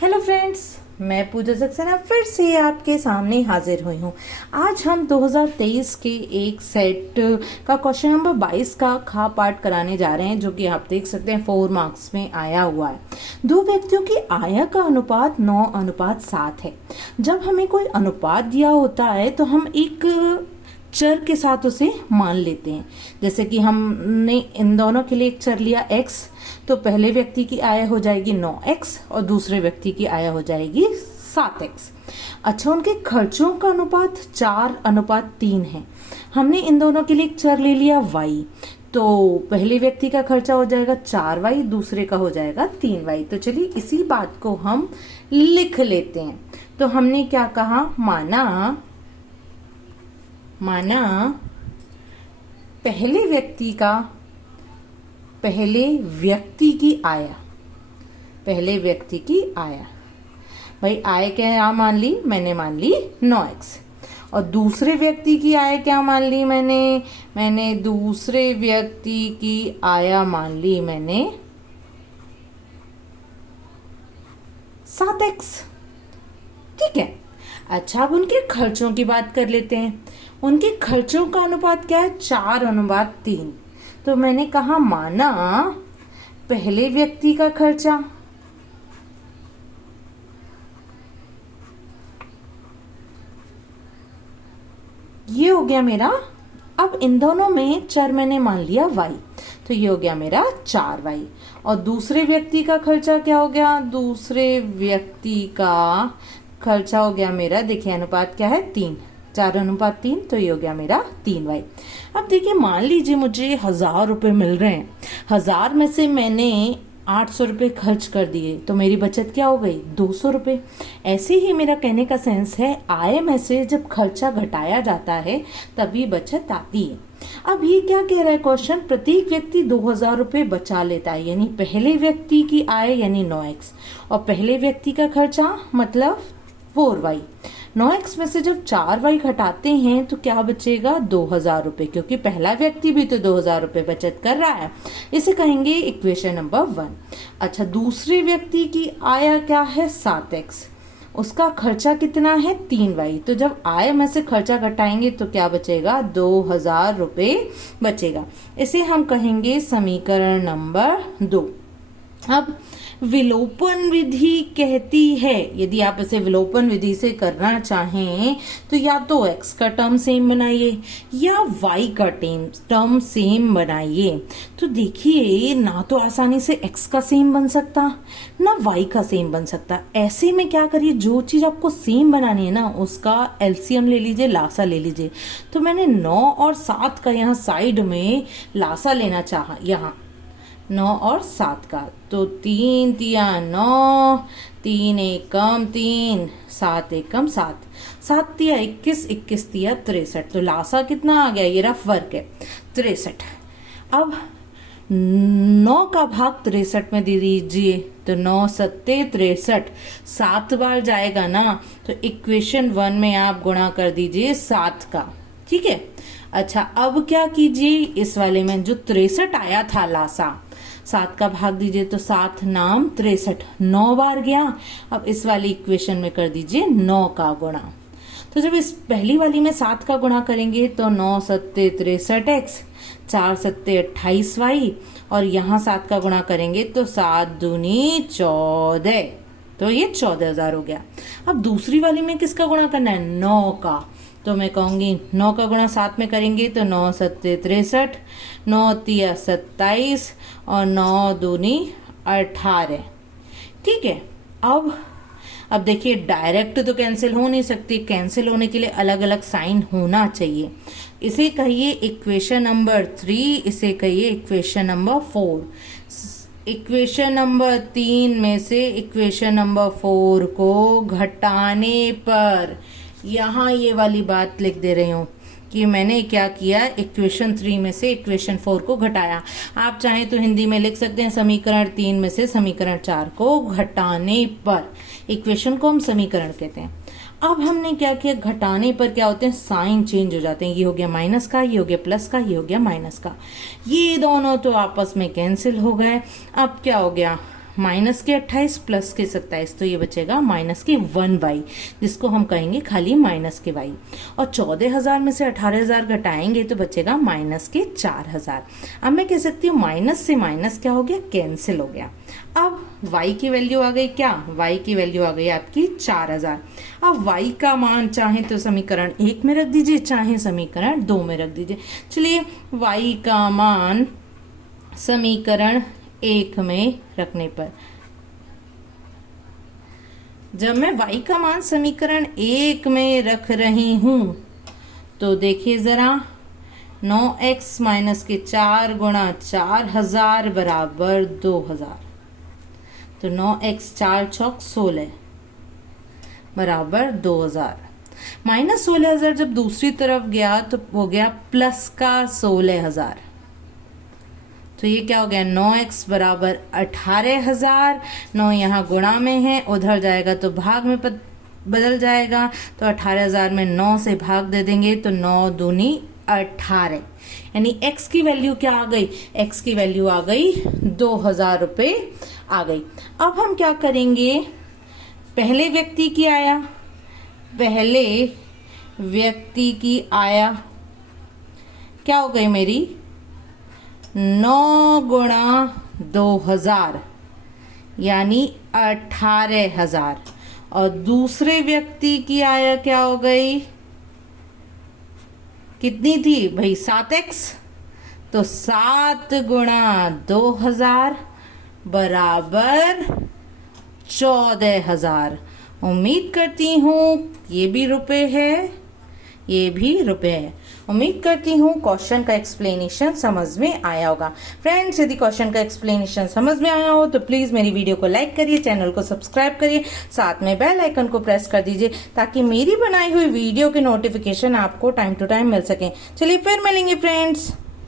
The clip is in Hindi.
हेलो फ्रेंड्स, मैं पूजा सक्सेना फिर से आपके सामने हाजिर हुई हूँ। आज हम 2023 के एक सेट का क्वेश्चन नंबर 22 का खा पाठ कराने जा रहे हैं, जो कि आप देख सकते हैं 4 मार्क्स में आया हुआ है। दो व्यक्तियों की आय का अनुपात 9:7 है। जब हमें कोई अनुपात दिया होता है तो हम एक चर के साथ उसे मान लेते हैं। जैसे कि हमने इन दोनों के लिए एक चर लिया x, तो पहले व्यक्ति की आय हो जाएगी 9x और दूसरे व्यक्ति की आय हो जाएगी 7x। अच्छा, उनके खर्चों का अनुपात 4:3 है। हमने इन दोनों के लिए एक चर ले लिया y, तो पहले व्यक्ति का खर्चा हो जाएगा 4y, दूसरे का हो जाएगा 3y। तो चलिए इसी बात को हम लिख लेते हैं। तो हमने क्या कहा, माना पहले व्यक्ति की आय, भाई आय क्या मान ली मैंने, मान ली 9x। और दूसरे व्यक्ति की आय क्या मान ली मैंने दूसरे व्यक्ति की आय मान ली मैंने 7x। ठीक है। अच्छा, अब उनके खर्चों की बात कर लेते हैं। उनके खर्चों का अनुपात क्या है, 4:3। तो मैंने कहा माना पहले व्यक्ति का खर्चा ये हो गया मेरा। अब इन दोनों में चर मैंने मान लिया y, तो ये हो गया मेरा 4y। और दूसरे व्यक्ति का खर्चा क्या हो गया, दूसरे व्यक्ति का खर्चा हो गया मेरा, देखिए अनुपात क्या है 3, 4:3, तो ये हो गया मेरा 3y। अब देखिए, मान लीजिए मुझे 1000 रुपये मिल रहे हैं, 1000 में से मैंने 800 रुपये खर्च कर दिए, तो मेरी बचत क्या हो गई, 200 रुपये। ऐसे ही मेरा कहने का सेंस है, आय में से जब खर्चा घटाया जाता है तभी बचत आती है। अब ये क्या कह रहा है क्वेश्चन, प्रत्येक व्यक्ति 2000 रुपये बचा लेता है, यानी पहले व्यक्ति की आय यानी 9x और पहले व्यक्ति का खर्चा मतलब 4y। 9x में से जब 4y घटाते हैं तो क्या बचेगा, 2000 रुपये, क्योंकि पहला व्यक्ति भी तो 2000 रुपये बचत कर रहा है। इसे कहेंगे इक्वेशन नंबर 1। अच्छा, दूसरे व्यक्ति की आय क्या है 7x, उसका खर्चा कितना है 3y। तो जब आय में से खर्चा घटाएंगे तो क्या बचेगा, 2000 रुपये बचेगा। इसे हम कहेंगे समीकरण नंबर 2। अब विलोपन विधि कहती है, यदि आप इसे विलोपन विधि से करना चाहें तो या तो x का टर्म सेम बनाइए या y का टर्म सेम बनाइए। तो देखिए, ना तो आसानी से x का सेम बन सकता ना y का सेम बन सकता। ऐसे में क्या करिए, जो चीज आपको सेम बनानी है ना उसका एलसीएम ले लीजिए, लासा ले लीजिए। तो मैंने 9 और 7 का यहाँ साइड में लासा लेना चाहा, यहाँ 9 और 7 का, तो 3 तिया 9, 3 एकम 3, 7 एकम 7, 7 तिया 21, 21 तिया 63। तो लासा कितना आ गया, ये रफ वर्क है 63। अब 9 का भाग 63 में दे दीजिए, तो 9 सत्ते 63, 7 बार जाएगा ना, तो इक्वेशन 1 में आप गुणा कर दीजिए 7 का। ठीक है। अच्छा, अब क्या कीजिए, इस वाले में जो 63 आया था लासा, 7 का भाग दीजिए तो 7 नाम 63, 9 बार गया। अब इस वाली इक्वेशन में कर दीजिए 9 का गुणा। तो जब इस पहली वाली में 7 का गुणा करेंगे तो 9 सत्ते 63x, 4 सत्ते 28y, और यहाँ 7 का गुणा करेंगे तो 7 दूनी 14, तो ये 14000 हो गया। अब दूसरी वाली में किसका गुणा करना है, 9 का। तो मैं कहूंगी 9 का गुणा 7 में करेंगे तो 9 सत्ते 63, 9 तिया 27 और 9 दूनी 18। ठीक है। अब देखिए, डायरेक्ट तो कैंसिल हो नहीं सकती, कैंसिल होने के लिए अलग अलग साइन होना चाहिए। इसे कहिए इक्वेशन नंबर 3, इसे कहिए इक्वेशन नंबर 4। इक्वेशन नंबर 3 में से इक्वेशन नंबर 4 को घटाने पर, यहाँ ये वाली बात लिख दे रही हूँ कि मैंने क्या किया, इक्वेशन 3 में से इक्वेशन 4 को घटाया। आप चाहें तो हिंदी में लिख सकते हैं समीकरण 3 में से समीकरण 4 को घटाने पर। इक्वेशन को हम समीकरण कहते हैं। अब हमने क्या किया, घटाने पर क्या होते हैं, साइन चेंज हो जाते हैं। ये हो गया माइनस का, ये हो गया प्लस का, ये हो गया माइनस का। ये दोनों तो आपस में कैंसिल हो गए। अब क्या हो गया, माइनस के 28 प्लस के 27, तो ये बचेगा माइनस के 1y, जिसको हम कहेंगे खाली माइनस के y। और 14,000 में से 18,000 घटाएंगे तो बचेगा माइनस के 4,000। अब मैं कह सकती हूँ माइनस से माइनस क्या हो गया, कैंसिल हो गया। अब y की वैल्यू आ गई क्या, y की वैल्यू आ गई आपकी 4,000। अब y का मान चाहे तो समीकरण 1 में रख दीजिए, चाहे समीकरण 2 में रख दीजिए। चलिए y का मान समीकरण 1 में रखने पर, जब मैं y का मान समीकरण 1 में रख रही हूं तो देखिए जरा, 9x माइनस के 4 गुणा 4,000 बराबर 2,000, तो 9x 4 चौक 16 बराबर 2,000। माइनस 16,000 जब दूसरी तरफ गया तो हो गया प्लस का 16,000, तो ये क्या हो गया, 9x बराबर 18,000। 9 यहाँ गुणा में है, उधर जाएगा तो भाग में बदल जाएगा, तो 18,000 में 9 से भाग दे देंगे तो 9 दूनी 18, यानी x की वैल्यू क्या आ गई, x की वैल्यू आ गई 2,000 रुपये आ गई। अब हम क्या करेंगे, पहले व्यक्ति की आया, पहले व्यक्ति की आया क्या हो गई मेरी, 9 गुणा 2,000 यानी 18,000। और दूसरे व्यक्ति की आया क्या हो गई, कितनी थी भाई, 7x, तो 7 गुणा 2,000 बराबर 14,000। उम्मीद करती हूँ ये भी रुपए है, ये भी रुपए है। उम्मीद करती हूँ क्वेश्चन का एक्सप्लेनेशन समझ में आया होगा। फ्रेंड्स, यदि क्वेश्चन का एक्सप्लेनेशन समझ में आया हो तो प्लीज़ मेरी वीडियो को लाइक करिए, चैनल को सब्सक्राइब करिए, साथ में बेल आइकन को प्रेस कर दीजिए ताकि मेरी बनाई हुई वीडियो के नोटिफिकेशन आपको टाइम टू टाइम मिल सके। चलिए फिर मिलेंगे फ्रेंड्स।